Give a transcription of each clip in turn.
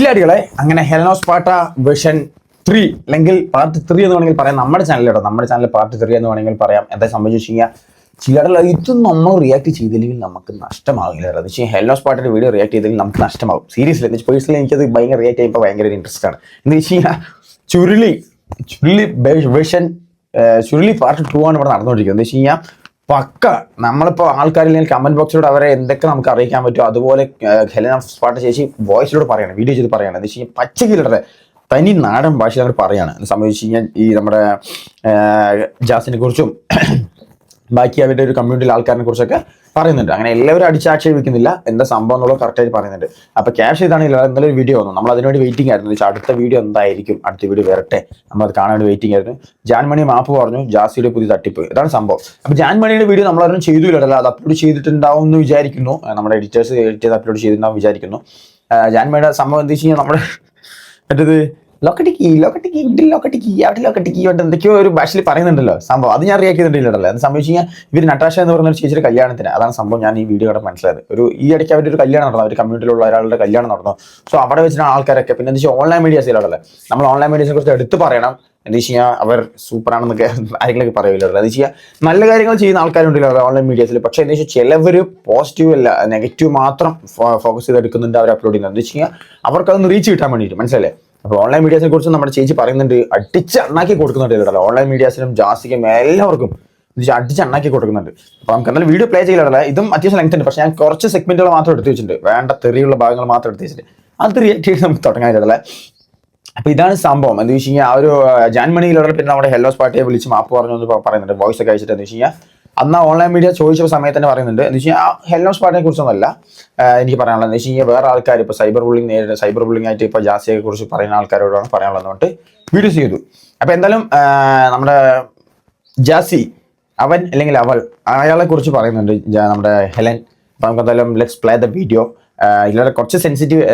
ഇല്ലാടികളെ അങ്ങനെ ഹെലനോസ് പാട്ട വേർഷൻ ത്രീ അല്ലെങ്കിൽ പാർട്ട് ത്രീ എന്ന് വേണമെങ്കിൽ പറയാം. നമ്മുടെ ചാനലിലോ നമ്മുടെ ചാനൽ പാർട്ട് ത്രീ എന്ന് വേണമെങ്കിൽ പറയാം. എന്താ സംഭവിച്ചു കഴിഞ്ഞാൽ ചിലരുടെ ഇത് നമ്മൾ റിയാക്ട് ചെയ്തില്ലെങ്കിൽ നമുക്ക് നഷ്ടമാകില്ല എന്ന് വെച്ചാൽ ഹെൽനോസ് പാട്ടിന്റെ വീഡിയോ റിയാക്ട് ചെയ്തില്ലെങ്കിൽ നമുക്ക് നഷ്ടമാകും സീരിയസ്ലി എന്ന് വെച്ചാൽ പേഴ്സണലി എനിക്കത് ഭയങ്കര റിയാക്ട് ചെയ്യുമ്പോൾ ഭയങ്കര ഇൻട്രസ്റ്റ് ആണ്. എന്ന് വെച്ച് കഴിഞ്ഞാൽ Churuli Churuli version Churuli part two ആണ് ഇവിടെ നടന്നുകൊണ്ടിരിക്കുന്നത്. എന്ന് വെച്ച് കഴിഞ്ഞാൽ പക്ക. നമ്മളിപ്പോൾ ആൾക്കാരില്ലെങ്കിൽ കമന്റ് ബോക്സിലൂടെ അവരെ എന്തൊക്കെ നമുക്ക് അറിയിക്കാൻ പറ്റുമോ അതുപോലെ ഏഹ്, ഹെലന സ്പാട്ട് ചേച്ചി വോയിസിലൂടെ പറയണം വീഡിയോ ചെയ്ത് പറയണം. എന്ന് വെച്ച് കഴിഞ്ഞാൽ തനി നാടൻ ഭാഷയിൽ അവർ പറയാണ്. സംബന്ധിച്ച് കഴിഞ്ഞാൽ ഈ നമ്മുടെ ജാസിനെ കുറിച്ചും ബാക്കി അവരുടെ ഒരു കമ്മ്യൂണിറ്റിയിലെ ആൾക്കാരെ കുറിച്ചൊക്കെ പറയുന്നുണ്ട്. അങ്ങനെ എല്ലാവരും അടിച്ചാക്ഷേപിക്കുന്നില്ല എന്താ സംഭവം എന്നുള്ളത് കറക്റ്റായിട്ട് പറയുന്നുണ്ട്. അപ്പൊ ക്യാഷ് ചെയ്താണെങ്കിൽ ഇന്നലെ ഒരു വീഡിയോ വന്നു. നമ്മൾ അതിനുവേണ്ടി വെയിറ്റിംഗ് ആയിരുന്നു. വെച്ചാൽ അടുത്ത വീഡിയോ എന്തായിരിക്കും? അടുത്ത വീഡിയോ വരട്ടെ. നമ്മൾ അത് കാണാൻ വെയിറ്റിംഗ് ആയിരുന്നു. ജാൻമണി മാപ്പ് പറഞ്ഞു. ജാസിയുടെ പുതിയ തട്ടിപ്പ്. ഇതാണ് സംഭവം. അപ്പൊ ജാൻമണിയുടെ വീഡിയോ അതിനും ചെയ്തില്ലല്ലോ അത് അപ്ലോഡ് ചെയ്തിട്ടുണ്ടാവും എന്ന് വിചാരിക്കുന്നു. നമ്മുടെ എഡിറ്റേഴ്സ് എഡിറ്റ് ചെയ്ത് അപ്ലോഡ് ചെയ്തിട്ടുണ്ടാവും വിചാരിക്കുന്നു. ജാൻമണിയുടെ സംഭവം എന്താ വെച്ച് കഴിഞ്ഞാൽ നമ്മുടെ മറ്റേത് ലോക്കട്ടിക്ക് ലൊക്കട്ടിക്ക് ഇവിടെ ലൊക്കട്ടിക്ക് അവിടെ ലൊക്കട്ടിക്ക് ഇവിടെ എന്തൊക്കെയോ ഒരു ഭാഷയിൽ പറയുന്നുണ്ടല്ലോ. സംഭവം. അത് ഞാൻ റിയാക്ട് ചെയ്തിട്ടില്ലല്ലോ. അത് സംഭവിച്ചു കഴിഞ്ഞാൽ ഇവർ നട്ടാഷ എന്ന് പറയുന്ന ഒരു ചേച്ചിയുടെ കല്യാണത്തിന്. അതാണ് സംഭവം ഞാൻ ഈ വീഡിയോ കണ്ട് മനസ്സിലായത്. ഒരു ഈ ഇടയ്ക്ക് അവരുടെ ഒരു കല്യാണം നടന്നു. അവർ കമ്മ്യൂണിറ്റിയിലുള്ള ഒരാളുടെ കല്യാണം നടന്നു. സോ അവിടെ വെച്ചിട്ടാണ് ആൾക്കാരൊക്കെ പിന്നെ എന്താ വെച്ചാൽ ഓൺലൈൻ മീഡിയാസിലല്ലേ നമ്മൾ ഓൺലൈൻ മീഡിയസിനെ കുറിച്ച് എടുത്ത് പറയണം. എന്താ വെച്ച് കഴിഞ്ഞാൽ അവർ സൂപ്പറാണെന്നൊക്കെ ആരെങ്കിലൊക്കെ പറയില്ലല്ലോ എന്താ വെച്ച് കഴിഞ്ഞാൽ നല്ല കാര്യങ്ങൾ ചെയ്യുന്ന ആൾക്കാരുണ്ടല്ലോ ഓൺലൈൻ മീഡിയസിൽ പക്ഷേ എന്താ വെച്ചാൽ ചിലവർ പോസിറ്റീവ് അല്ല നെഗറ്റീവ് മാത്രം ഫോക്കസ് ചെയ്ത് എടുക്കുന്നുണ്ട് അവർ അപ്ലോഡ് ചെയ്യുന്നത്. എന്താ വെച്ച് കഴിഞ്ഞാൽ അവർക്കതൊന്ന് റീച്ച് കിട്ടാൻ വേണ്ടിയിട്ട്. മനസ്സിലല്ലേ അപ്പോൾ ഓൺലൈൻ മീഡിയാസിനെ കുറിച്ച് നമ്മുടെ ചേച്ചി പറയുന്നുണ്ട്. അടിച്ച് അണ്ണാക്കി കൊടുക്കുന്നുണ്ട് ഓൺലൈൻ മീഡിയാസിനും ജാസ്തിക്കും എല്ലാവർക്കും അടിച്ച് അണ്ണാക്കി കൊടുക്കുന്നുണ്ട്. അപ്പോൾ നമുക്ക് എന്തായാലും വീഡിയോ പ്ലേ ചെയ്യില്ല ഇതും അത്യാവശ്യം ലെങ്ത് ഉണ്ട്. പക്ഷേ ഞാൻ കുറച്ച് സെഗ്മെന്റുകൾ മാത്രം എടുത്തു വെച്ചിട്ടുണ്ട്. വേണ്ട തെറിയുള്ള ഭാഗങ്ങൾ മാത്രം എടുത്തു വെച്ചിട്ട് അത് റിയാക്ട് ചെയ്ത് നമുക്ക് തുടങ്ങാനില്ല അപ്പൊ ഇതാണ് സംഭവം. എന്ന് വെച്ച് കഴിഞ്ഞാൽ ആ ഒരു ജാൻമണിയിലുള്ള പിന്നെ നമ്മുടെ ഹെല്ലോസ് പാർട്ടിയെ വിളിച്ച് മാപ്പ് പറഞ്ഞു പറയുന്നുണ്ട്. വോയിസ് ഒക്കെ അയച്ചിട്ട് എന്ന് വെച്ച് കഴിഞ്ഞാൽ അന്ന് ഓൺലൈൻ മീഡിയ ചോദിച്ച സമയത്ത് തന്നെ പറയുന്നുണ്ട്. എന്ന് വെച്ച് കഴിഞ്ഞാൽ ആ ഹെല്ലോസ് സ്പാട്ടിനെ കുറിച്ചൊന്നുമല്ല എനിക്ക് പറയാനുള്ളത്. എന്ന് വെച്ച് കഴിഞ്ഞാൽ വേറെ ആൾക്കാർ ഇപ്പോൾ സൈബർ ബുള്ളിങ് നേരിടുന്ന സൈബർ ബുള്ളിങ് ആയിട്ട് ഇപ്പോൾ ജാസിയെ കുറിച്ച് പറയുന്ന ആൾക്കാരോടാണ് പറയാനുള്ളത് എന്നു പറഞ്ഞിട്ട് വീഡിയോ ചെയ്തു. അപ്പോൾ എന്തായാലും നമ്മുടെ ജാസി അവൻ അല്ലെങ്കിൽ അവൾ അയാളെ കുറിച്ച് പറയുന്നുണ്ട് നമ്മുടെ ഹെലൻ. അപ്പം നമുക്ക് എന്തായാലും ലെറ്റ്സ് പ്ലേ ദ വീഡിയോ ഇതിലൂടെ കുറച്ച് സെൻസിറ്റീവ്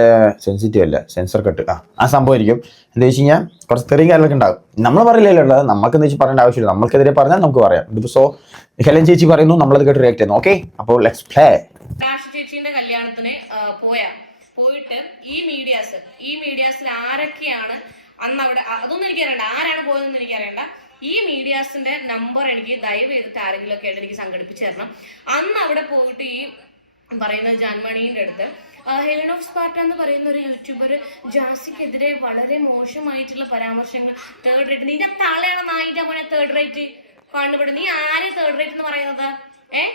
സെൻസിറ്റീവ് അല്ല സെൻസർ കട്ട് ആ ആ സംഭവമായിരിക്കും. എന്താ വെച്ച് കഴിഞ്ഞാൽ കുറച്ച് തെറിയും കാര്യങ്ങളൊക്കെ ഉണ്ടാകും. നമ്മൾ പറയില്ലല്ലോ ഉള്ളത് നമുക്ക് എന്താ വെച്ച് പറയേണ്ട ആവശ്യമില്ല. നമ്മൾക്കെതിരെ പറഞ്ഞാൽ നമുക്ക് പറയാം. ഇതിപ്പോൾ സോ ഹെലൻ ചേച്ചി പറയുന്നു നമ്മളത് കേട്ട് റിയാക്ട് ചെയ്യുന്നു. ഓക്കെ അപ്പോൾ ലെറ്റ്സ് കാശ് കല്യാണത്തിന് പോയാ. പോയിട്ട് ഈ മീഡിയാസ് ഈ മീഡിയാസിൽ ആരൊക്കെയാണ് അന്ന് അവിടെ അതൊന്നും എനിക്ക് അറിയണ്ട ആരാണ് പോയതെന്ന് എനിക്ക് അറിയണ്ട ഈ മീഡിയാസിന്റെ നമ്പർ എനിക്ക് ദയവ് ചെയ്തിട്ട് ആരെങ്കിലും ഒക്കെ ആയിട്ട് എനിക്ക് സംഘടിപ്പിച്ചു തരണം. അന്ന് അവിടെ പോയിട്ട് ഈ പറയുന്ന ജാൻമണീന്റെ അടുത്ത്. ഹെലൻ ഓഫ് സ്പാർട്ട എന്ന് പറയുന്ന ഒരു യൂട്യൂബർ ജാസിക്കെതിരെ വളരെ മോശമായിട്ടുള്ള പരാമർശങ്ങൾ തേർഡ് റേറ്റ് നിന്റെ തളയാണ് നായിന്റെ മോനെ തേർഡ് റേറ്റ് കണ്ടുപിടി നീ ആരെ തേർഡ് റേറ്റ് എന്ന് പറയുന്നത്? ഏ?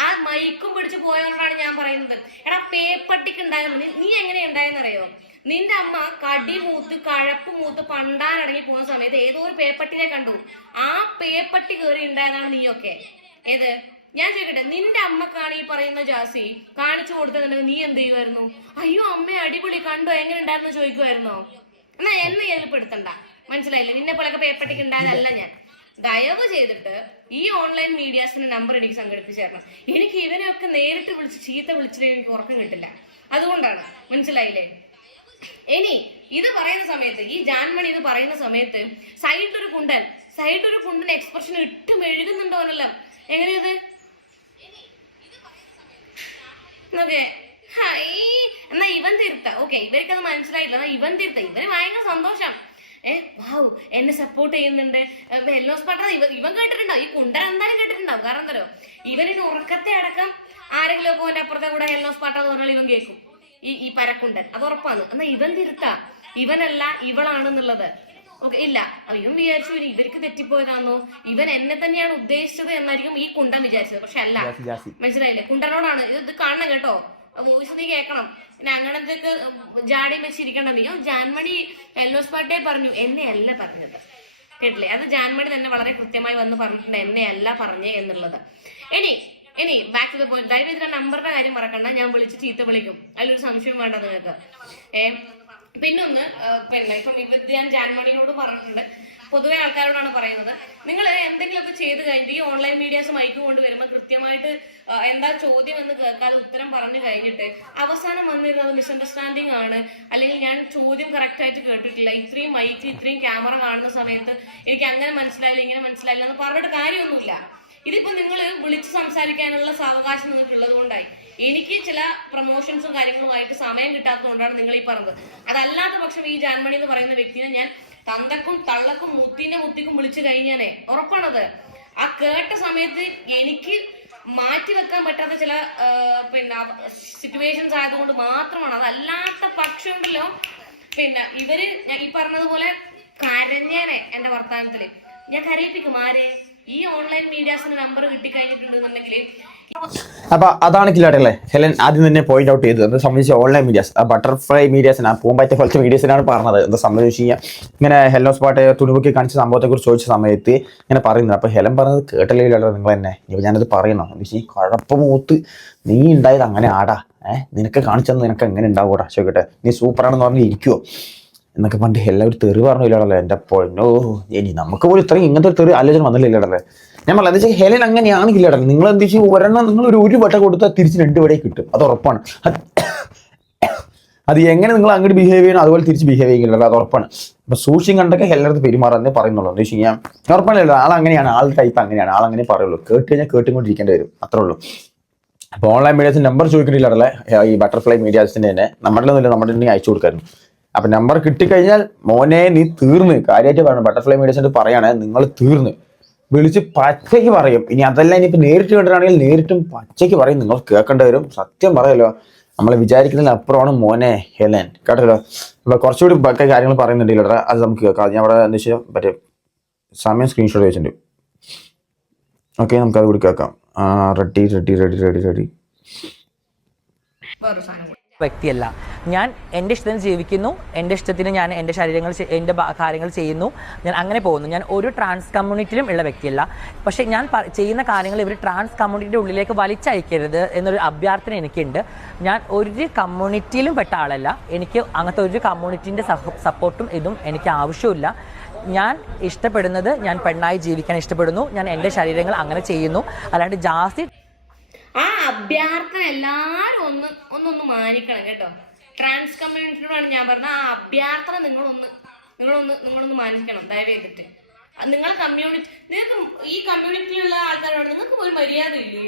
ആ മൈക്കും പിടിച്ച് പോയവരോടാണ് ഞാൻ പറയുന്നത്. എടാ പേപ്പട്ടിക്ക് ഉണ്ടായിരുന്നു. നീ- നീ എങ്ങനെ ഉണ്ടായെന്നറിയോ? നിന്റെ അമ്മ കടി മൂത്ത് കഴപ്പ് മൂത്ത് പണ്ടാനടങ്ങി പോകുന്ന സമയത്ത് ഏതോ ഒരു പേപ്പട്ടിനെ കണ്ടു. ആ പേപ്പട്ടി കയറി ഉണ്ടായതാണ് നീയൊക്കെ. ഏത്? ഞാൻ ചോദിക്കട്ടെ നിന്റെ അമ്മക്കാണ് ഈ പറയുന്ന ജാസി കാണിച്ചു കൊടുത്തതുണ്ടെങ്കിൽ നീ എന്ത് ചെയ്യുമായിരുന്നു അയ്യോ അമ്മ അടിപൊളി കണ്ടോ എങ്ങനെ ഉണ്ടായിരുന്നു ചോദിക്കുമായിരുന്നോ എന്നാ എന്നെ ഏൽപ്പെടുത്തണ്ട മനസ്സിലായില്ലേ? നിന്നെ പോലൊക്കെ പേപ്പട്ടിക്ക് ഉണ്ടായതല്ല ഞാൻ. ദയവ് ചെയ്തിട്ട് ഈ ഓൺലൈൻ മീഡിയാസിന്റെ നമ്പർ എനിക്ക് സംഘടിപ്പിച്ചു തരണം. എനിക്ക് ഇവരെയൊക്കെ നേരിട്ട് വിളിച്ച് ചീത്ത വിളിച്ചില്ലെങ്കിൽ എനിക്ക് ഉറക്കം കിട്ടില്ല. അതുകൊണ്ടാണ്. മനസ്സിലായില്ലേ? ഇനി ഇത് പറയുന്ന സമയത്ത് ഈ ജാൻമണി ഇത് പറയുന്ന സമയത്ത് സൈഡ് ഒരു കുണ്ടൻ സൈഡ് ഒരു കുണ്ടൻ എക്സ്പ്രഷൻ ഇട്ട് മെഴുകുന്നുണ്ടോനല്ലോ എങ്ങനെയത്? ഓക്കെ എന്നാ ഇവൻ തിരുത്ത ഓക്കെ ഇവർക്കത് മനസ്സിലായില്ല എന്നാ ഇവൻ തിരുത്ത ഇവന് ഭയങ്കര സന്തോഷം. ഏ വാവ് എന്നെ സപ്പോർട്ട് ചെയ്യുന്നുണ്ട്. എല്ലോസ് പാട്ട ഇവൻ ഇവൻ കേട്ടിട്ടുണ്ടാവും ഈ കുണ്ടൻ എന്തായാലും കേട്ടിട്ടുണ്ടാവും കാരണം എന്തോ ഇവനിന് ഉറക്കത്തെ അടക്കം ആരെങ്കിലും ഒക്കെ ഓന്റെ അപ്പുറത്തെ കൂടെ ഹെല്ലോസ് പാട്ട എന്ന് പറഞ്ഞാൽ ഇവൻ കേൾക്കും. ഈ ഈ പരക്കുണ്ടൻ. അത് ഉറപ്പാണ്. എന്നാ ഇവൻ തിരുത്ത ഇവനല്ല ഇവളാണെന്നുള്ളത്. ഓക്കെ ഇല്ല. ഇവൻ വിചാരിച്ചു ഇവർക്ക് തെറ്റിപ്പോയതാണോ ഇവൻ എന്നെ തന്നെയാണ് ഉദ്ദേശിച്ചത് എന്നായിരിക്കും ഈ കുണ്ടൻ വിചാരിച്ചത്. പക്ഷെ അല്ല. മനസ്സിലായില്ലേ? കുണ്ടനോടാണ്. ഇത് കാണണം കേട്ടോ. വോയിസ് നീ കേൾക്കണം പിന്നെ അങ്ങനത്തെ ജാടി വെച്ചിരിക്കണം നീ. ജാൻമണി എല്ലോസ് പാട്ടേ പറഞ്ഞു. എന്നെ അല്ല പറഞ്ഞത്. കേട്ടില്ലേ? അത് ജാൻമണി തന്നെ വളരെ കൃത്യമായി വന്ന് പറഞ്ഞിട്ടുണ്ട്. എന്നെ അല്ല പറഞ്ഞേ എന്നുള്ളത്. ഇനി ഇനി ബാക്ക് ടു ദ പോയിന്റ് ദയവ് ഇതിന്റെ നമ്പറിന്റെ കാര്യം മറക്കണ്ട. ഞാൻ വിളിച്ച് ചീത്ത വിളിക്കും. അതിലൊരു സംശയം വേണ്ട നിങ്ങൾക്ക്. ഏ പിന്നൊന്ന് പിന്നെ ഇപ്പം ഞാൻ ജാൻമണിയോട് പറഞ്ഞിട്ടുണ്ട്. പൊതുവെ ആൾക്കാരോടാണ് പറയുന്നത്. നിങ്ങൾ എന്തെങ്കിലുമൊക്കെ ചെയ്ത് കഴിഞ്ഞിട്ട് ഈ ഓൺലൈൻ മീഡിയാസ് മൈക്ക് കൊണ്ടുവരുമ്പോൾ കൃത്യമായിട്ട് എന്താ ചോദ്യം എന്ന് കേൾക്കാതെ ഉത്തരം പറഞ്ഞു കഴിഞ്ഞിട്ട് അവസാനം വന്നിരുന്നത് മിസ്അണ്ടർസ്റ്റാൻഡിങ് ആണ്. അല്ലെങ്കിൽ ഞാൻ ചോദ്യം കറക്റ്റായിട്ട് കേട്ടിട്ടില്ല. ഇത്രയും മൈക്ക് ഇത്രയും ക്യാമറ കാണുന്ന സമയത്ത് എനിക്ക് അങ്ങനെ മനസ്സിലായില്ല ഇങ്ങനെ മനസ്സിലായില്ല എന്ന് പറഞ്ഞിട്ട് കാര്യമൊന്നുമില്ല. ഇതിപ്പോ നിങ്ങൾ വിളിച്ച് സംസാരിക്കാനുള്ള സാവകാശം നിങ്ങൾക്ക് ഉള്ളത് കൊണ്ടായി. എനിക്ക് ചില പ്രൊമോഷൻസും കാര്യങ്ങളുമായിട്ട് സമയം കിട്ടാത്തതുകൊണ്ടാണ് നിങ്ങൾ ഈ പറഞ്ഞത്. അതല്ലാത്ത പക്ഷം ഈ ജാൻമണി എന്ന് പറയുന്ന വ്യക്തിനെ ഞാൻ തന്തക്കും തള്ളക്കും മുത്തിനെ മുത്തിക്കും വിളിച്ചു കഴിഞ്ഞാനേ ഉറപ്പാണത്. ആ കേട്ട സമയത്ത് എനിക്ക് മാറ്റി വെക്കാൻ പറ്റാത്ത ചില പിന്നെ സിറ്റുവേഷൻസ് ആയതുകൊണ്ട് മാത്രമാണ്. അതല്ലാത്ത പക്ഷം പിന്നെ ഇവർ ഈ പറഞ്ഞതുപോലെ കരഞ്ഞേനെ എന്റെ വർത്തമാനത്തിൽ ഞാൻ കരയിപ്പിക്കും. ആരെ? ഈ ഓൺലൈൻ നമ്പർ അപ്പൊ അതാണ് കിലോട്ടല്ലേ ഹെലൻ ആദ്യം തന്നെ പോയിന്റ് ഔട്ട് ചെയ്തത്. എന്താ സംബന്ധിച്ച് ഓൺലൈൻ മീഡിയാസ് ബട്ടർഫ്ലൈ മീഡിയാസിന് ആ പൂമ്പാറ്റ പോലത്തെ മീഡിയാസിനാണ് പറഞ്ഞത്. എന്താ സംബന്ധിച്ച് കഴിഞ്ഞാൽ ഇങ്ങനെ ഹെലോസ് പാട്ട് തുണിമുക്കി കാണിച്ച സംഭവത്തെ കുറിച്ച് ചോദിച്ച സമയത്ത് ഇങ്ങനെ പറയുന്നത് അപ്പൊ ഹെലൻ പറഞ്ഞത് കേട്ടല്ലേ കിലോട്ടോ നിങ്ങൾ തന്നെ? ഇപ്പൊ ഞാനത് പറയണോ? എന്ന് കുഴപ്പമൂത്ത് നീ ഉണ്ടായത് അങ്ങനെ ആടാ. ഏഹ് നിനക്ക് കാണിച്ചത് നിനക്ക് എങ്ങനെ ഉണ്ടാവൂടാ? ചോദിക്കട്ടെ. നീ സൂപ്പറാണെന്ന് പറഞ്ഞ് ഇരിക്കുവോ? എന്നൊക്കെ പണ്ട് എല്ലാം ഒരു തെറി പറഞ്ഞില്ലാടല്ലേ എന്റെ പൊന്നോ. ഇനി നമുക്ക് പോലും ഇത്രയും ഇങ്ങനത്തെ ഒരു തെറി ആലോചന വന്നില്ലല്ലേ ഞാൻ പറഞ്ഞത് വെച്ചാൽ ഹെലൻ അങ്ങനെയാണെങ്കിൽ ഇല്ലടല്ലേ നിങ്ങൾ എന്താ വെച്ചാൽ ഒരെണ്ണം നിങ്ങൾ ഒരു ഒരു വട്ടം കൊടുത്താൽ തിരിച്ച് രണ്ട് വടേ കിട്ടും. അത് ഉറപ്പാണ്. അത് എങ്ങനെ നിങ്ങൾ അങ്ങോട്ട് ബിഹേവ് ചെയ്യണം അതുപോലെ തിരിച്ച് ബിഹേവ് ചെയ്യുന്നില്ല അത് ഉറപ്പാണ്. അപ്പൊ സൂക്ഷിയും കണ്ടൊക്കെ എല്ലായിടത്ത് പെരുമാറാന്നേ പറയുന്നുള്ളൂ. എന്താ വെച്ച് കഴിഞ്ഞാൽ ഉറപ്പാണല്ലോ ആൾ അങ്ങനെയാണ് ആൾ ടൈപ്പ് അങ്ങനെയാണ് ആൾ അങ്ങനെ പറയുള്ളൂ. കേട്ട് കഴിഞ്ഞാൽ കേട്ടുകൊണ്ടിരിക്കേണ്ടി വരും. അത്രേ ഉള്ളൂ. അപ്പോൾ ഓൺലൈൻ മീഡിയാസ് നമ്പർ ചോദിക്കണില്ലല്ലേ ഈ ബട്ടർഫ്ലൈ മീഡിയാസിന്റെ തന്നെ. നമ്മുടെ നമ്മുടെ അയച്ചു കൊടുക്കായിരുന്നു. അപ്പൊ നമ്പർ കിട്ടിക്കഴിഞ്ഞാൽ മോനെ നീ തീർന്ന്. കാര്യമായിട്ട് പറയണം. ബട്ടർഫ്ലൈ മീഡിയസിന്റെ പറയാണ് നിങ്ങൾ തീർന്ന്. വിളിച്ച് പച്ചയ്ക്ക് പറയും. ഇനി അതല്ല ഇനിയിപ്പോ നേരിട്ട് കണ്ടിട്ടാണെങ്കിൽ നേരിട്ടും പച്ചയ്ക്ക് പറയും. നിങ്ങൾ കേൾക്കേണ്ടി വരും. സത്യം പറയല്ലോ. നമ്മൾ വിചാരിക്കുന്നതിന് അപ്പുറമാണ് മോനെ ഹെലൻ. കേട്ടല്ലോ? അപ്പൊ കുറച്ചുകൂടി ബാക്കി കാര്യങ്ങൾ പറയുന്നുണ്ടല്ലോ അത് നമുക്ക് കേൾക്കാം. ഞാൻ അവിടെ എന്താ വെച്ചാൽ മറ്റേ സമയം സ്ക്രീൻഷോട്ട് വെച്ചിട്ടുണ്ട്. ഓക്കെ നമുക്ക് അത് കൂടി കേൾക്കാം. Ready ready ready ready ready വ്യക്തിയല്ല. ഞാൻ എന്റെ ഇഷ്ടത്തിന് ജീവിക്കുന്നു എന്റെ ഇഷ്ടത്തിന് ഞാൻ എന്റെ ശരീരങ്ങൾ എന്റെ കാര്യങ്ങൾ ചെയ്യുന്നു ഞാൻ അങ്ങനെ പോകുന്നു. ഞാൻ ഒരു ട്രാൻസ് കമ്മ്യൂണിറ്റിയിലും ഉള്ള വ്യക്തിയല്ല. പക്ഷേ ഞാൻ ചെയ്യുന്ന കാര്യങ്ങൾ ഇവർ ട്രാൻസ് കമ്മ്യൂണിറ്റിയുടെ ഉള്ളിലേക്ക് വലിച്ചയക്കരുത് എന്നൊരു അഭ്യർത്ഥന എനിക്കുണ്ട്. ഞാൻ ഒരു കമ്മ്യൂണിറ്റിയിലും പെട്ട ആളല്ല. എനിക്ക് അങ്ങനത്തെ ഒരു കമ്മ്യൂണിറ്റീന്റെ സപ്പോർട്ടും ഇതും എനിക്ക് ആവശ്യമില്ല ഞാൻ ഇഷ്ടപ്പെടുന്നത് ഞാൻ പെണ്ണായി ജീവിക്കാൻ ഇഷ്ടപ്പെടുന്നു. ഞാൻ എന്റെ ശരീരങ്ങൾ അങ്ങനെ ചെയ്യുന്നു. അല്ലാണ്ട് ജാസ്തി ആ അഭ്യർത്ഥന എല്ലാരും ഒന്ന് ഒന്നൊന്ന് മാനിക്കണം കേട്ടോ. ട്രാൻസ് കമ്മ്യൂണിറ്റിയോടാണ് ഞാൻ പറഞ്ഞ ആ അഭ്യർത്ഥന നിങ്ങളൊന്ന് നിങ്ങളൊന്ന് നിങ്ങളൊന്ന് മാനിക്കണം ദയവ് ചെയ്തിട്ട്. അത് നിങ്ങൾ കമ്മ്യൂണിറ്റി നിങ്ങൾക്ക് ഈ കമ്മ്യൂണിറ്റിയിലുള്ള ആൾക്കാരോട് നിങ്ങൾക്ക് ഒരു മര്യാദ ഇല്ലേ?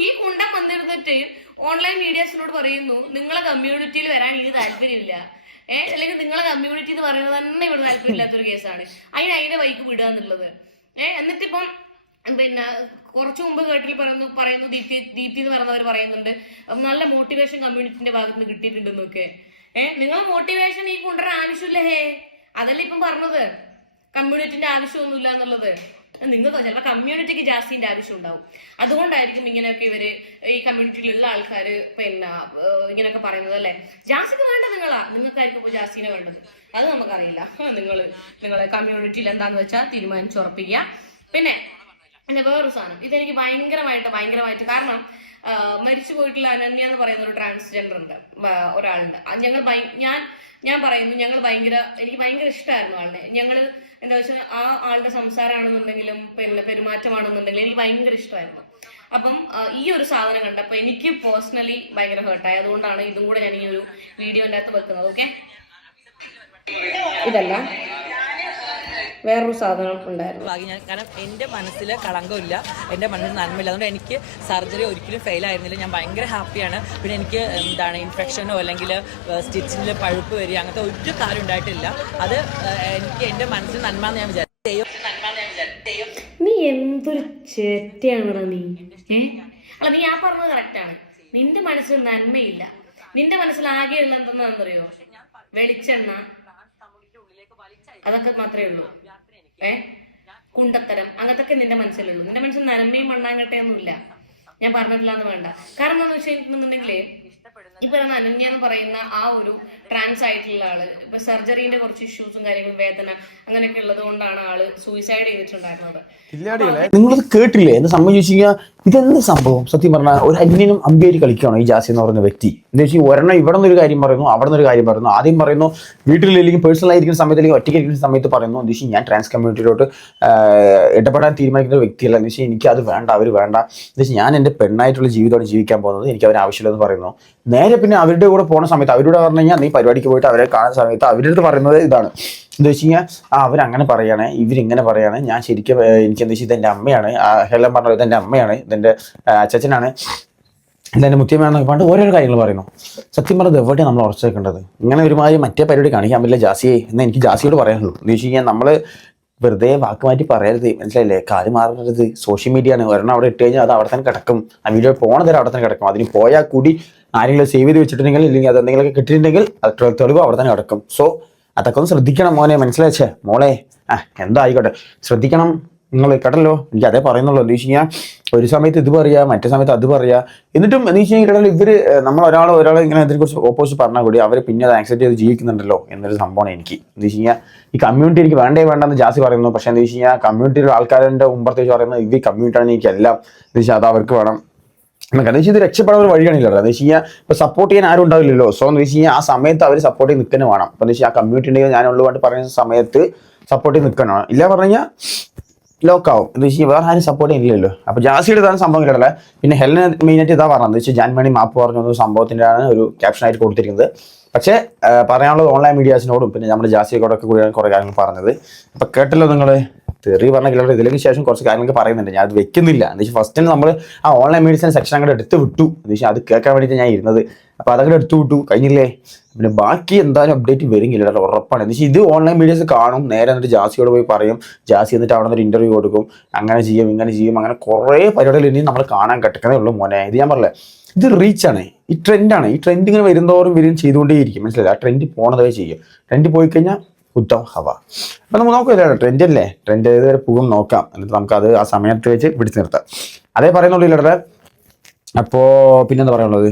ഈ കുണ്ട വന്നിരുന്നിട്ട് ഓൺലൈൻ മീഡിയാസിനോട് പറയുന്നു നിങ്ങളെ കമ്മ്യൂണിറ്റിയിൽ വരാൻ എനിക്ക് താല്പര്യമില്ല. ഏഹ് അല്ലെങ്കിൽ നിങ്ങളെ കമ്മ്യൂണിറ്റി എന്ന് പറയുന്നത് തന്നെ ഇവിടെ താല്പര്യമില്ലാത്തൊരു കേസാണ് അതിന് അതിന്റെ വൈക്ക് വിടുക എന്നുള്ളത്. ഏഹ് എന്നിട്ടിപ്പം പിന്നെ കുറച്ചു മുമ്പ് കേട്ടിൽ പറയുന്നു പറയുന്നു ദീപ്തി ദീപ്തി എന്ന് പറയുന്നവർ പറയുന്നുണ്ട് നല്ല മോട്ടിവേഷൻ കമ്മ്യൂണിറ്റിന്റെ ഭാഗത്ത് നിന്ന് കിട്ടിയിട്ടുണ്ടെന്നൊക്കെ. ഏഹ് നിങ്ങൾ മോട്ടിവേഷൻ ഈ കൊണ്ടുവരാൻ ആവശ്യമില്ല ഹേ. അതല്ലേ ഇപ്പം പറഞ്ഞത്? കമ്മ്യൂണിറ്റിന്റെ ആവശ്യമൊന്നുമില്ല എന്നുള്ളത്. നിങ്ങൾക്ക് ചിലപ്പോൾ കമ്മ്യൂണിറ്റിക്ക് ജാസ്തിന്റെ ആവശ്യം ഉണ്ടാവും അതുകൊണ്ടായിരിക്കും ഇങ്ങനെയൊക്കെ ഇവർ ഈ കമ്മ്യൂണിറ്റിയിലുള്ള ആൾക്കാർ പിന്നെ ഇങ്ങനെയൊക്കെ പറയുന്നത് അല്ലേ? ജാസ്തിക്ക് വേണ്ട നിങ്ങളാ. നിങ്ങൾക്കായിരിക്കും ഇപ്പോൾ ജാസ്തിനെ വേണ്ടത്. അത് നമുക്കറിയില്ല. നിങ്ങൾ നിങ്ങളെ കമ്മ്യൂണിറ്റിയിൽ എന്താന്ന് വെച്ചാൽ തീരുമാനിച്ചുറപ്പിക്കുക പിന്നെ പിന്നെ വേറൊരു സാധനം. ഇതെനിക്ക് ഭയങ്കരമായിട്ട് ഭയങ്കരമായിട്ട് കാരണം മരിച്ചു പോയിട്ടുള്ള അനന്യ എന്ന് പറയുന്ന ഒരു ട്രാൻസ്ജെൻഡർ ഉണ്ട് ഒരാളുണ്ട്. ഞങ്ങൾ ഞാൻ ഞാൻ പറയുന്നു ഞങ്ങൾ ഭയങ്കര എനിക്ക് ഭയങ്കര ഇഷ്ടമായിരുന്നു ആളിനെ. ഞങ്ങൾ എന്താ വെച്ചാൽ ആ ആളുടെ സംസാരമാണെന്നുണ്ടെങ്കിലും പിന്നെ പെരുമാറ്റമാണെന്നുണ്ടെങ്കിലും എനിക്ക് ഭയങ്കര ഇഷ്ടമായിരുന്നു അപ്പം ഈ ഒരു സാധനം കണ്ടപ്പോൾ എനിക്ക് പേഴ്സണലി ഭയങ്കര ഹേർട്ടായി അതുകൊണ്ടാണ് ഇതും കൂടെ ഞാൻ ഈ ഒരു വീഡിയോന്റെ അകത്ത് വെക്കുന്നത് ഓക്കെ ഇതല്ല. വേറൊരു സാധനം ഉണ്ടായിരുന്നു. ബാക്കി ഞാൻ കാരണം എന്റെ മനസ്സിൽ കളങ്കമില്ല. എന്റെ മനസ്സിൽ നന്മയില്ല. അതുകൊണ്ട് എനിക്ക് സർജറി ഒരിക്കലും ഫെയിൽ ആയിരുന്നില്ല. ഞാൻ ഭയങ്കര ഹാപ്പിയാണ്. പിന്നെ എനിക്ക് എന്താണ് ഇൻഫെക്ഷനോ അല്ലെങ്കിൽ സ്റ്റിച്ചിൽ പഴുപ്പ് വരിക അങ്ങനത്തെ ഒരു കാര്യം ഉണ്ടായിട്ടില്ല. അത് എനിക്ക് എന്റെ മനസ്സിൽ നന്മ എന്ന് ഞാൻ വിചാരിച്ചു. നീ എന്തൊരു ചേട്ടയാണോടാ നീ. ഏ? അല്ല നീ ആ പറഞ്ഞത് കറക്റ്റാണ് നിന്റെ മനസ്സിൽ നന്മയില്ല. നിന്റെ മനസ്സിൽ ആകെയുള്ള എന്തെന്നാണെന്നറിയോ? വെളിച്ചെണ്ണ. അതൊക്കെ മാത്രമേ ഉള്ളൂ. ഏ? കുണ്ടത്തരം. അങ്ങനത്തൊക്കെ നിന്റെ മനസ്സിലുള്ളൂ. നിന്റെ മനസ്സിൽ നന്മയും മണ്ണാങ്കട്ടെ ഒന്നുമില്ല ഞാൻ പറഞ്ഞിട്ടില്ല എന്ന് വേണ്ട. കാരണം എന്താണെന്ന് വെച്ചിട്ടുണ്ടെന്നുണ്ടെങ്കിലേ ഈ പറയുന്ന അനന്യ എന്ന് പറയുന്ന ആ ഒരു ട്രാൻസ് ആയിട്ടുള്ള ആൾ ഇപ്പൊ സർജറിന്റെ കുറച്ച് ഇഷ്യൂസും കാര്യങ്ങളും വേദന അങ്ങനെയൊക്കെ ഉള്ളത് കൊണ്ടാണ് ആൾ സൂയിസൈഡ് ചെയ്തിട്ടുണ്ടായിരുന്നത്. നിങ്ങളത് കേട്ടില്ലേ? എന്ന് സംബന്ധിച്ചു കഴിഞ്ഞാൽ ഇതെന്ത് സംഭവം? സത്യം പറഞ്ഞാൽ ഒരു അന്യനും അമ്പേരി കളിക്കുകയാണ് ഈ ജാസി എന്ന് പറയുന്ന വ്യക്തി. എന്താ വെച്ചാൽ ഒരെണ്ണം ഇവിടെ നിന്നൊരു കാര്യം പറയുന്നു അവിടെ നിന്നൊരു കാര്യം പറയുന്നു. ആദ്യം പറയുന്നു വീട്ടിലില്ലെങ്കിൽ പേഴ്സണൽ ആയിരിക്കുന്ന സമയത്ത് അല്ലെങ്കിൽ ഒറ്റയ്ക്ക് ഇരിക്കുന്ന സമയത്ത് പറയുന്നു. എന്താ വെച്ചാൽ ഞാൻ ട്രാൻസ് കമ്മ്യൂണിറ്റിയിലോട്ട് ഇടപെടാൻ തീരുമാനിക്കുന്ന വ്യക്തിയല്ല. എന്ന് വെച്ചാൽ എനിക്ക് അത് വേണ്ട അവർ വേണ്ട. എന്ന് വെച്ചാൽ ഞാൻ എന്റെ പെണ്ണായിട്ടുള്ള ജീവിതമാണ് ജീവിക്കാൻ പോകുന്നത്. എനിക്ക് അവർ ആവശ്യമില്ലെന്ന് പറയുന്നു. നേരെ പിന്നെ അവരുടെ കൂടെ പോണ സമയത്ത് അവരോട് പറഞ്ഞു കഴിഞ്ഞാൽ നീ പരിപാടിക്ക് പോയിട്ട് അവരെ കാണുന്ന സമയത്ത് അവരുടെ അടുത്ത് പറയുന്നത് ഇതാണ്. എന്താ വെച്ച് കഴിഞ്ഞാൽ ആ അവരങ്ങനെ പറയാണ് ഇവരിങ്ങനെ പറയാണ്. ഞാൻ ശരിക്കും എനിക്ക് എന്താ വെച്ചാൽ ഇതെന്റെ അമ്മയാണ്. ആ ഹെലൻ പറഞ്ഞത് ഇതെന്റെ അമ്മയാണ്. ഇതെന്റെ അച്ഛച്ചനാണ് എന്റെ മുത്തിയമ്മയെന്നൊക്കെ പണ്ട് ഓരോരോ കാര്യങ്ങൾ പറയുന്നു. സത്യം പറഞ്ഞത് എവിടെയാണ് നമ്മൾ ഉറച്ചു വെക്കേണ്ടത് ഇങ്ങനെ ഒരുമാതിരി മറ്റേ പരിപാടി കാണിക്കാൻ പറ്റില്ല ജാസിയെ. എന്ന് എനിക്ക് ജാസിയോട് പറയാനുള്ളൂ. എന്ന് വെച്ച് കഴിഞ്ഞാൽ നമ്മൾ വെറുതെ വാക്ക് മാറ്റി പറയരുത്. മനസ്സിലായില്ലേ? കാര്യം മാറരുത്. സോഷ്യൽ മീഡിയ ആണ് ഒരെണ്ണം അവിടെ ഇട്ട് കഴിഞ്ഞാൽ അത് അവിടെ തന്നെ കിടക്കും. ആ വീഡിയോ പോണതരം അവിടെ തന്നെ കിടക്കും. അതിന് പോയാൽ കൂടി ആരെങ്കിലും സേവ് ചെയ്ത് വെച്ചിട്ടുണ്ടെങ്കിൽ ഇല്ലെങ്കിൽ അത് എന്തെങ്കിലുമൊക്കെ കിട്ടിയിട്ടുണ്ടെങ്കിൽ അത് തെളിവ് അവിടെ തന്നെ കിടക്കും. സോ അതൊക്കെ ശ്രദ്ധിക്കണം മോനെ മനസ്സിലാച്ചേ മോളെ ആ എന്താ ആയിക്കോട്ടെ. ശ്രദ്ധിക്കണം. നിങ്ങൾ കേട്ടല്ലോ എനിക്ക് അതേ പറയുന്നുള്ളൂ. എന്താ വെച്ച് കഴിഞ്ഞാൽ ഒരു സമയത്ത് ഇത് പറയുക മറ്റേ സമയത്ത് അത് പറയുക എന്നിട്ടും എന്ന് വെച്ച് കഴിഞ്ഞാൽ ഇവർ ഇവർ നമ്മൾ ഒരാൾ ഒരാൾ ഇങ്ങനെ ഇതിനെക്കുറിച്ച് ഓപ്പോസിറ്റ് പറഞ്ഞാൽ കൂടി അവർ പിന്നെ അത് ആക്സെപ്റ്റ് ചെയ്ത് ജീവിക്കുന്നുണ്ടല്ലോ എന്നൊരു സംഭവമാണ് എനിക്ക്. എന്ന് വെച്ച് കഴിഞ്ഞാൽ ഈ കമ്മ്യൂണിറ്റി എനിക്ക് വേണ്ടേ വേണ്ടെന്ന് ജാസി പറയുന്നു. പക്ഷേ എന്ന് വെച്ച് കഴിഞ്ഞാൽ കമ്മ്യൂണിറ്റിയിലെ ആൾക്കാരുടെ മുമ്പത്തേക്ക് പറയുന്നത് ഇത് കമ്മ്യൂണിറ്റിയാണ് എനിക്കെല്ലാം എന്ന് വെച്ചാൽ അത് അവർക്ക് വേണം. എന്ന് വെച്ചാൽ ഇത് രക്ഷപ്പെടാൻ ഒരു വഴിയാണില്ല എന്ന് വെച്ച് കഴിഞ്ഞാൽ ഇപ്പൊ സപ്പോർട്ട് ചെയ്യാൻ ആരും ഉണ്ടാവില്ലല്ലോ. സോ എന്ന് വെച്ച് കഴിഞ്ഞാൽ ആ സമയത്ത് അവർ സപ്പോർട്ട് ചെയ്ത് നിൽക്കുന്ന വേണം. അപ്പൊ എന്ന് വെച്ചാൽ ആ കമ്മ്യൂണിറ്റി ഉണ്ടെങ്കിൽ ഞാൻ വേണ്ടി പറയുന്ന സമയത്ത് സപ്പോർട്ട് ചെയ്ത് നിൽക്കണം ഇല്ല പറഞ്ഞു കഴിഞ്ഞാൽ ലോക്കാവും എന്ന് വെച്ചാൽ വേറെ ആരും സപ്പോർട്ട് ചെയ്യില്ലല്ലോ അപ്പൊ ജാസിയുടെ ഇതാണ് സംഭവം ഇല്ലല്ലേ പിന്നെ ഹെലിന് മെയിനായിട്ട് ഇതാ പറഞ്ഞത്. വെച്ചാൽ ജാൻമണി മാപ്പ് പറഞ്ഞു ഒരു സംഭവത്തിന്റെ ആണ് ഒരു ക്യാപ്ഷൻ ആയിട്ട് കൊടുത്തിരിക്കുന്നത്. പക്ഷേ പറയാനുള്ളത് ഓൺലൈൻ മീഡിയാസിനോടും പിന്നെ നമ്മുടെ ജാസിയോടൊക്കെ കൂടിയാണ് കുറെ കാര്യങ്ങൾ പറഞ്ഞത്. അപ്പൊ കേട്ടല്ലോ നിങ്ങൾ തെറി പറഞ്ഞ കിലോട്ട് ഇതിലേക്ക് ശേഷം കുറച്ച് കാര്യങ്ങൾ പറയുന്നുണ്ട്. ഞാൻ അത് വെക്കുന്നില്ല. എന്ന് വെച്ചാൽ നമ്മൾ ആ ഓൺലൈൻ മെഡിസിൻ സെക്ഷൻ അങ്ങോട്ട് എടുത്ത് വിട്ടു. എന്ന് വെച്ചാൽ അത് കേൾക്കാൻ വേണ്ടിയിട്ട് ഞാൻ ഇരുന്നത്. അപ്പൊ അതങ്ങോട്ട് എടുത്തു വിട്ടു. കഴിഞ്ഞില്ലേ? പിന്നെ ബാക്കി എന്തായാലും അപ്ഡേറ്റ് വരുന്നില്ല. ഉറപ്പാണ്. എന്ന് വെച്ചാൽ ഇത് ഓൺലൈൻ മീഡിയസ് കാണും. നേരെ എന്നിട്ട് ജാസിയോട് പോയി പറയും. ജാസി എന്നിട്ട് അവിടെ നിന്ന് ഇന്റർവ്യൂ കൊടുക്കും. അങ്ങനെ ചെയ്യും ഇങ്ങനെ ചെയ്യും. അങ്ങനെ കുറേ പരിപാടികൾ ഇനി നമ്മൾ കാണാൻ കിടക്കുന്നേ ഉള്ളൂ മോനെ. ഇത് ഞാൻ പറഞ്ഞില്ലേ? ഇത് റീച്ചാണ് ഈ ട്രെൻഡാണ് ഈ ട്രെൻഡ് ഇങ്ങനെ വരുന്നതോറും വരും ചെയ്തുകൊണ്ടേയിരിക്കും. മനസ്സിലായി? ആ ട്രെൻഡ് പോണതേ ചെയ്യും. ട്രെൻഡ് പോയി കഴിഞ്ഞാൽ ഉത്തം ഹവ. അപ്പം നമുക്ക് നോക്കില്ല ട്രെൻഡ് അല്ലേ? ട്രെൻഡ് ഏത് വരെ പോകും നോക്കാം. എന്നിട്ട് നമുക്ക് അത് ആ സമയത്ത് വെച്ച് പിടിച്ചു നിർത്താം. അതേ പറയുന്നുള്ളൂ ഇല്ലേ അപ്പോൾ പിന്നെന്താ പറയാനുള്ളത്?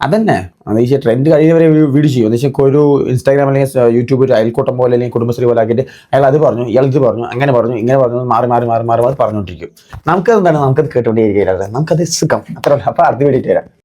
അതന്നെ. എന്ന് വെച്ചാൽ ട്രെൻഡ് കഴിയുന്നവരെ വീട് ചെയ്യും. എന്ന് വെച്ചാൽ ഒരു ഇൻസ്റ്റാഗ്രാം അല്ലെങ്കിൽ യൂട്യൂബ് ഒരു അയൽക്കൂട്ടം പോലെ അല്ലെങ്കിൽ കുടുംബശ്രീ പോലെ ആക്കിയിട്ട് അയാൾ അത് പറഞ്ഞു ഇയാൾ ഇത് പറഞ്ഞു അങ്ങനെ പറഞ്ഞു ഇങ്ങനെ പറഞ്ഞു മാറി മാറി മാറി മാറി മാറി പറഞ്ഞുകൊണ്ടിരിക്കും. നമുക്കത് എന്താണ്? നമുക്കത് കേട്ടുകൊണ്ടേ ഇരിക്കുകയില്ല നമുക്കത് സുഖം. അത്ര അപ്പോൾ അടുത്ത് വേണ്ടിയിട്ട് തരാം